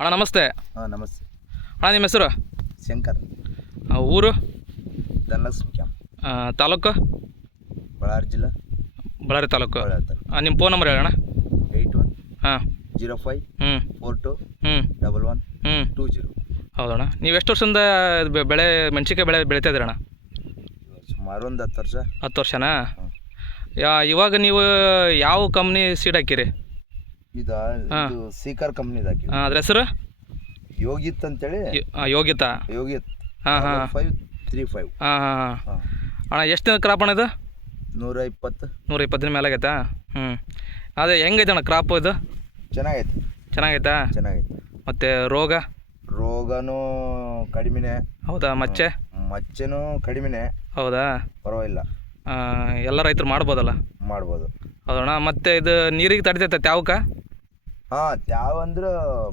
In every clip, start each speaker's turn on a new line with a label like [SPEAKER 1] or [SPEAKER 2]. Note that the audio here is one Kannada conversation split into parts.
[SPEAKER 1] ಅಣ್ಣ ನಮಸ್ತೆ.
[SPEAKER 2] ಹಾಂ ನಮಸ್ತೆ.
[SPEAKER 1] ಅಣ್ಣ ನಿಮ್ಮ ಹೆಸರು?
[SPEAKER 2] ಶಂಕರ್.
[SPEAKER 1] ಆ, ಊರು?
[SPEAKER 2] ಧನಲಕ್ಷ್ಮಿ ಕ್ಯಾಂಪ್.
[SPEAKER 1] ಆ, ತಾಲೂಕು?
[SPEAKER 2] ಬಳ್ಳಾರಿ ಜಿಲ್ಲಾ.
[SPEAKER 1] ಬಳ್ಳಾರಿ ತಾಲೂಕು.
[SPEAKER 2] ಬಳ್ಳಾರಿ ತಾಲೂಕು.
[SPEAKER 1] ಆ, ನಿಮ್ಮ ಫೋನ್ ನಂಬರ್ ಹೇಳಣ್ಣ
[SPEAKER 2] ಏಯ್ಟ್ ಒನ್
[SPEAKER 1] ಹಾಂ.
[SPEAKER 2] ಜೀರೋ ಫೈವ್
[SPEAKER 1] ಹ್ಞೂ
[SPEAKER 2] ಫೋರ್ ಟು
[SPEAKER 1] ಹ್ಞೂ
[SPEAKER 2] ಡಬಲ್ ಒನ್
[SPEAKER 1] ಹ್ಞೂ
[SPEAKER 2] ಟೂ ಜೀರೋ.
[SPEAKER 1] ಹೌದಣ್ಣ. ನೀವು ಎಷ್ಟು ವರ್ಷದಿಂದ ಇದು ಬೆ- ಬೆಳೆ ಮೆಣಸಿನ್ಕಾಯಿ ಬೆಳೆ ಬೆಳೀತಾ ಇದ್ದೀರಣ್ಣ?
[SPEAKER 2] ಸುಮಾರು ಒಂದು ಹತ್ತು ವರ್ಷ.
[SPEAKER 1] ಹತ್ತು ವರ್ಷನಾ?
[SPEAKER 2] ಹ್ಮ್.
[SPEAKER 1] ಯಾ ಇವಾಗ ನೀವು ಯಾವ ಕಂಪ್ನಿ ಸೀಡ್ ಹಾಕಿರಿ?
[SPEAKER 2] ಇದು ಸೀಕರ್ ಕಂಪನಿ ಹಾಕಿ
[SPEAKER 1] ಆ, ಅದ್ರ ಹೆಸರು?
[SPEAKER 2] ಯೋಗಿತ್ ಅಂತೇಳಿ.
[SPEAKER 1] ಯೋಗಿತಾ?
[SPEAKER 2] ಯೋಗಿತ್.
[SPEAKER 1] ಹಾಂ ಹಾಂ.
[SPEAKER 2] ಫೈವ್ ತ್ರೀ ಫೈವ್
[SPEAKER 1] ಹಾಂ ಹಾಂ
[SPEAKER 2] ಹಾಂ.
[SPEAKER 1] ಅಣ್ಣ ಎಷ್ಟು ದಿನ ಕ್ರಾಪ್ ಅಣ್ಣ ಇದು?
[SPEAKER 2] ನೂರ ಇಪ್ಪತ್ತು
[SPEAKER 1] ನೂರ ಇಪ್ಪತ್ತು ದಿನ ಮೇಲೆ ಆಗೈತಾ ಹ್ಞೂ ಅದೇ ಹೆಂಗೈತೆ ಅಣ್ಣ ಕ್ರಾಪ್ ಇದು?
[SPEAKER 2] ಚೆನ್ನಾಗೈತೆ.
[SPEAKER 1] ಚೆನ್ನಾಗೈತಾ?
[SPEAKER 2] ಚೆನ್ನಾಗೈತೆ.
[SPEAKER 1] ಮತ್ತು ರೋಗ?
[SPEAKER 2] ರೋಗನೂ ಕಡಿಮೆನೆ.
[SPEAKER 1] ಹೌದಾ ಮಚ್ಚೆ?
[SPEAKER 2] ಮಚ್ಚೆನೂ ಕಡಿಮೆನೆ.
[SPEAKER 1] ಹೌದಾ?
[SPEAKER 2] ಪರವಾಗಿಲ್ಲ.
[SPEAKER 1] ಎಲ್ಲ ರೈತರು ಮಾಡ್ಬೋದಲ್ಲ?
[SPEAKER 2] ಮಾಡ್ಬೋದು.
[SPEAKER 1] ಹೌದಣ್ಣ ಮತ್ತು ಇದು ನೀರಿಗೆ ತಡಿತೈತೆ ತ್ಯಾವಕ?
[SPEAKER 2] ಹಾಂ ತ್ಯಾವ ಅಂದ್ರೆ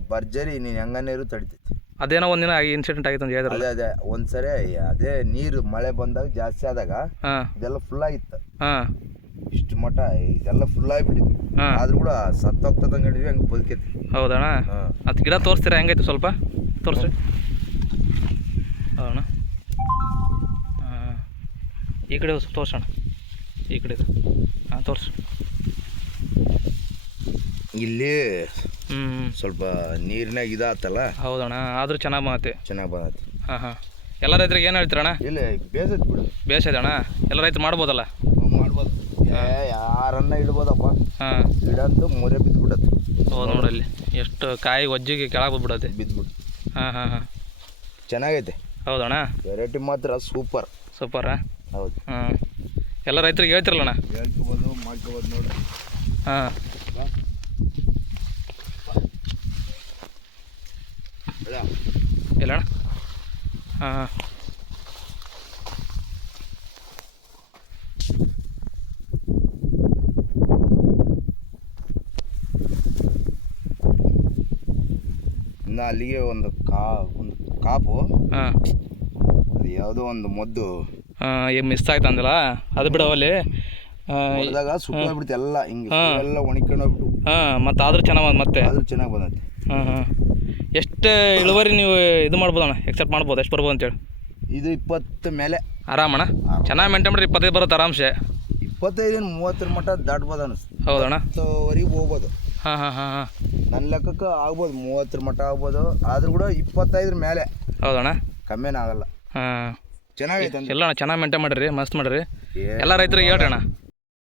[SPEAKER 2] ಭರ್ಜರಿ ನೀನು ನೀರು ತಡಿತೈತಿ?
[SPEAKER 1] ಅದೇನೋ ಒಂದಿನ ಇನ್ಸಿಡೆಂಟ್ ಆಗಿತ್ತು ಅಂತ ಹೇಳಿದ್ರಲ್ಲ.
[SPEAKER 2] ಅದೇ ಅದೇ ಒಂದ್ಸರಿ ಅದೇ ನೀರು ಮಳೆ ಬಂದಾಗ ಜಾಸ್ತಿ ಆದಾಗ
[SPEAKER 1] ಹಾಂ.
[SPEAKER 2] ಇದೆಲ್ಲ ಫುಲ್ ಆಗಿತ್ತು.
[SPEAKER 1] ಹಾಂ.
[SPEAKER 2] ಇಷ್ಟು ಮಟ್ಟ ಇದೆಲ್ಲ ಫುಲ್ ಆಗಿಬಿಟ್ಟಿತ್ತು.
[SPEAKER 1] ಹಾಂ.
[SPEAKER 2] ಆದ್ರೂ ಕೂಡ ಸತ್ತೋಗ್ತದಂಗೆ ಹೇಳಿದ್ವಿ ಹಂಗ ಬದುಕೈತಿ.
[SPEAKER 1] ಹೌದಣ್ಣ.
[SPEAKER 2] ಹಾಂ.
[SPEAKER 1] ಅದು ಗಿಡ ತೋರಿಸ್ತೀರಾ? ಹೆಂಗೈತೆ ಸ್ವಲ್ಪ? ತೋರಿಸ್ರಿ. ಹೌದಣ್ಣ. ಹಾಂ. ಈ ಕಡೆ ಸ್ವಲ್ಪ ತೋರ್ಸೋಣ. ಈ ಕಡೆ. ಹಾಂ ತೋರಿಸಿ.
[SPEAKER 2] ಇಲ್ಲಿ
[SPEAKER 1] ಹ್ಞೂ
[SPEAKER 2] ಸ್ವಲ್ಪ ನೀರಿನಾಗ ಇದಾತಲ್ಲ?
[SPEAKER 1] ಹೌದಣ್ಣ ಆದರೂ ಚೆನ್ನಾಗಿ ಬಂದೈತೆ.
[SPEAKER 2] ಚೆನ್ನಾಗಿ ಬಂದೈತಿ.
[SPEAKER 1] ಹಾಂ ಹಾಂ. ಎಲ್ಲ ರೈತರಿಗೆ ಏನು ಹೇಳ್ತೀರಣ್ಣ?
[SPEAKER 2] ಇಲ್ಲ ಬೇಸತ್ ಬಿಡು.
[SPEAKER 1] ಬೇಸದಣ್ಣ ಎಲ್ಲ ರೈತರು ಮಾಡ್ಬೋದಲ್ಲ?
[SPEAKER 2] ಹ್ಮ್, ಮಾಡ್ಬೋದು. ಏ ಯಾರನ್ನ ಇಡ್ಬೋದಪ್ಪ?
[SPEAKER 1] ಹಾಂ.
[SPEAKER 2] ಗಿಡಂತೂ ಮೊರೆ ಬಿದ್ದುಬಿಡತ್ತೆ
[SPEAKER 1] ಹೌದು ನೋಡಲ್ಲಿ ಎಷ್ಟು ಕಾಯಿ ಒಜ್ಜಿಗೆ ಕೆಳಗೆ ಬಿಡುತ್ತೆ
[SPEAKER 2] ಬಿದ್ದುಬಿಟ್ಟು
[SPEAKER 1] ಹಾಂ ಹಾಂ ಹಾಂ.
[SPEAKER 2] ಚೆನ್ನಾಗೈತೆ.
[SPEAKER 1] ಹೌದಣ್ಣ?
[SPEAKER 2] ವೆರೈಟಿ ಮಾತ್ರ ಸೂಪರ್.
[SPEAKER 1] ಸೂಪರ್?
[SPEAKER 2] ಹೌದು.
[SPEAKER 1] ಹಾಂ ಎಲ್ಲ ರೈತರಿಗೆ ಹೇಳ್ತಿರಲ್ಲಣ್ಣ?
[SPEAKER 2] ಹೇಳ್ಕೋಬೋದು ಮಾಡ್ಕೋಬೋದು ನೋಡಿ.
[SPEAKER 1] ಹಾಂ. ಎಲ್ಲಣ್ಣ ಹಾಂ ಹಾಂ
[SPEAKER 2] ಇನ್ನು ಅಲ್ಲಿಗೆ ಒಂದು ಕಾ ಒಂದು ಕಾಪು.
[SPEAKER 1] ಹಾಂ
[SPEAKER 2] ಅದು ಯಾವುದೋ ಒಂದು ಮದ್ದು.
[SPEAKER 1] ಹಾಂ ಈಗ ಮಿಸ್ ಆಯ್ತು ಅಂದಲ್ಲ ಅದು ಬಿಡವಲ್ಲಿ
[SPEAKER 2] ಹೊಲದಾಗ ಸುಟ್ಟೋಗ್ಬಿಡ್ತು ಎಲ್ಲ ಹಿಂಗೆ. ಎಲ್ಲ ಒಣಕೊಂಡು ಹೋಗ್ಬಿಟ್ಟು.
[SPEAKER 1] ಹಾಂ ಮತ್ತೆ ಆದರೂ ಚೆನ್ನಾಗಿ ಬಂದು ಮತ್ತೆ.
[SPEAKER 2] ಆದ್ರೂ ಚೆನ್ನಾಗಿ ಬಂದೈತೆ.
[SPEAKER 1] ಹಾಂ ಹಾಂ ಎಷ್ಟು ಇಳುವರಿ ನೀವು ಇದು ಮಾಡ್ಬೋದಣ್ಣ ಎಕ್ಸೆಪ್ಟ್ ಮಾಡ್ಬೋದು ಎಷ್ಟು ಬರ್ಬೋದು ಅಂತೇಳಿ.
[SPEAKER 2] ಇದು ಇಪ್ಪತ್ತು ಮೇಲೆ.
[SPEAKER 1] ಆರಾಮಣ್ಣ ಚೆನ್ನಾಗಿ ಮೇಂಟೈನ್ ಮಾಡಿರಿ ಇಪ್ಪತ್ತೈದು ಬರುತ್ತೆ ಆರಾಮ್ಸೆ.
[SPEAKER 2] ಇಪ್ಪತ್ತೈದು ಮೂವತ್ತರ ಮಟ್ಟ ದಾಟ್ಬೋದು ಅನಿಸ್ತು
[SPEAKER 1] ಹೌದಣ್ಣ?
[SPEAKER 2] ಹತ್ತುವರೆಗೆ ಹೋಗ್ಬೋದು.
[SPEAKER 1] ಹಾಂ ಹಾಂ ಹಾಂ ಹಾಂ.
[SPEAKER 2] ನನ್ನ ಲೆಕ್ಕಕ್ಕೆ ಆಗ್ಬೋದು ಮೂವತ್ತರ ಮಟ್ಟ ಆಗ್ಬೋದು. ಆದರೂ ಕೂಡ ಇಪ್ಪತ್ತೈದರ ಮೇಲೆ.
[SPEAKER 1] ಹೌದಣ್ಣ?
[SPEAKER 2] ಕಮ್ಮಿನೇ ಆಗಲ್ಲ.
[SPEAKER 1] ಹಾಂ.
[SPEAKER 2] ಚೆನ್ನಾಗೈತೆ
[SPEAKER 1] ಎಲ್ಲ ಅಣ್ಣ ಚೆನ್ನಾಗಿ ಮೇಂಟೈನ್ ಮಾಡಿರಿ ಮಸ್ತ್ ಮಾಡಿರಿ. ಎಲ್ಲ ರೈತರಿಗೆ ಹೇಳ್ರಿ ಅಣ್ಣ.